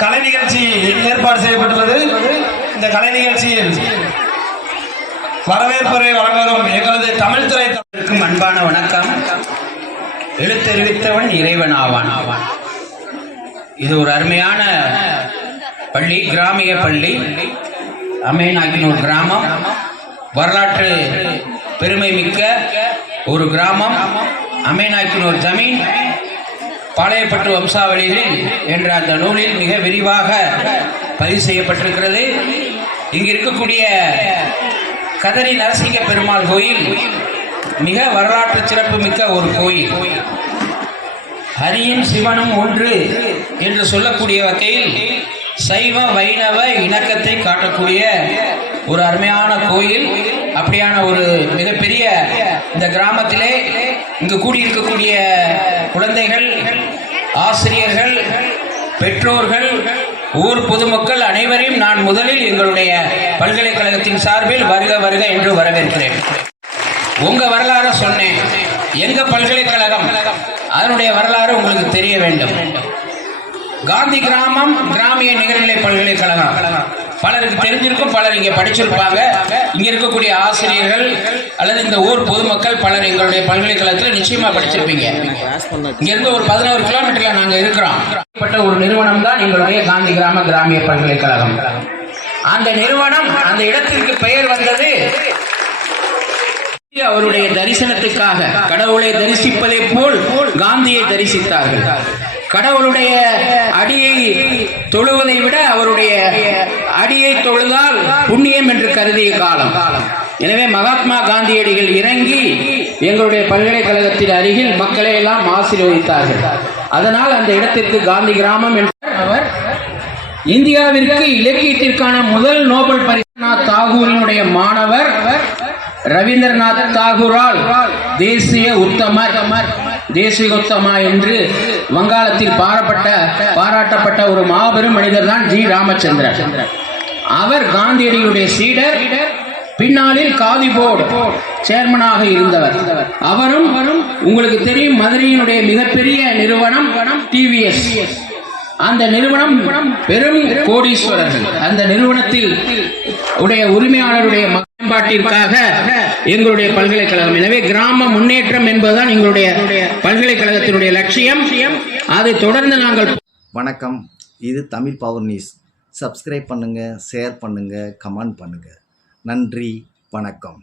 கலை நிகழ்ச்சி ஏற்பாடு செய்யப்பட்டுள்ளது. இந்த கலை நிகழ்ச்சியில் வரவேற்புரை வழங்குவரும் எங்களது தமிழ்துறை அன்பான வணக்கம். எழுத்தறிவித்தவன் இறைவன் ஆவான் ஆவான் இது ஒரு அருமையான பள்ளி கிராமிய பள்ளி. அமேனாக்கினூர் கிராமம். வரலாற்று பெருமை மிக்க ஒரு கிராமம். அமேனாக்கினூர் ஜமீன். பாளையப்பட்டு வம்சாவளிகளில் என்ற அந்த நூலில் மிக விரிவாக பதிவு செய்யப்பட்டிருக்கிறது. இங்கு இருக்கக்கூடிய கதரி நரசிங்க பெருமாள் கோயில் மிக வரலாற்று சிறப்பு மிக்க ஒரு கோயில். ஹரியும் சிவனும் ஒன்று என்று சொல்லக்கூடிய வகையில் சைவ வைணவ இணக்கத்தை காட்டக்கூடிய ஒரு அருமையான கோயில் அப்படியான ஒரு மிகப்பெரிய இந்த கிராமத்திலே இங்கு கூடியிருக்கக்கூடிய குழந்தைகள் ஆசிரியர்கள் பெற்றோர்கள் ஊர் பொதுமக்கள் அனைவரையும் நான் முதலில் எங்களுடைய பல்கலைக்கழகத்தின் சார்பில் வருக வருக என்று வரவேற்கிறேன். உங்க வரலாறு சொன்னேன். எங்க பல்கலைக்கழகம்? அதனுடைய வரலாறு உங்களுக்கு தெரிய வேண்டும். காந்தி கிராமம் கிராமிய நிகர்நிலை பல்கலைக்கழகம். பலருக்கு தெரிஞ்சிருக்கும் பலர் இங்க படிச்சிருப்பாங்க. இங்க இருக்கக்கூடிய ஆசிரியர்கள் அல்லது இந்த ஊர் பொதுமக்கள் பலர் எங்களுடைய பல்கலைக்கழகத்தில் நிச்சயமா படிச்சிருப்பீங்க. இங்க இருந்து ஒரு பதினோரு கிலோமீட்டர்ல நாங்க இருக்கிறோம். ஒரு நிறுவனம் தான் எங்களுடைய காந்தி கிராம கிராமிய பல்கலைக்கழகம். அந்த நிறுவனம் அந்த இடத்திற்கு பெயர் வந்தது அவருடைய தரிசனத்துக்காக. கடவுளை தரிசிப்பதை போல் காந்தியை தரிசித்தார்கள். கடவுளுடைய அடியை தொழுவதை விட அவருடைய அடியை தொழுதால் புண்ணியம் என்று கருதிய காலம். எனவே மகாத்மா காந்தியடிகள் இறங்கி எங்களுடைய பல்கலைக்கழகத்தின் அருகில் மக்களை எல்லாம் ஆசீர்வதித்தார்கள். அதனால் அந்த இடத்திற்கு காந்தி கிராமம் என்று அவர் இந்தியாவிற்கு இலக்கியத்திற்கான முதல் நோபல் பரிசுநாத் தாகூரினுடைய மாணவர் ரவீந்திரநாத் தாகூரால் தேசிய உத்தமர். தேசியோத்தமா என்று வங்காளத்தில் பாரப்பட்ட பாராட்டப்பட்ட ஒரு மாபெரும் மனிதர் தான் ஜி. ராமச்சந்திரன். அவர் காந்தியடிகளுடைய சீடர் பின்னாளில் காதி போர்டு சேர்மனாக இருந்தவர். அவரும் உங்களுக்கு தெரியும் மதுரையினுடைய மிகப்பெரிய நிறுவனம் டிவிஎஸ். அந்த நிறுவனம் பெரும் கோடீஸ்வரர்கள். அந்த நிறுவனத்தில் உடைய உரிமையாளருடைய மேம்பாட்டிற்காக எங்களுடைய பல்கலைக்கழகம். எனவே கிராம முன்னேற்றம் என்பதுதான் எங்களுடைய பல்கலைக்கழகத்தினுடைய லட்சியம். அதை தொடர்ந்து நாங்கள் வணக்கம். இது தமிழ் பவர் நியூஸ் சப்ஸ்கிரைப் பண்ணுங்கள் ஷேர் பண்ணுங்கள் கமெண்ட் பண்ணுங்கள் நன்றி வணக்கம்.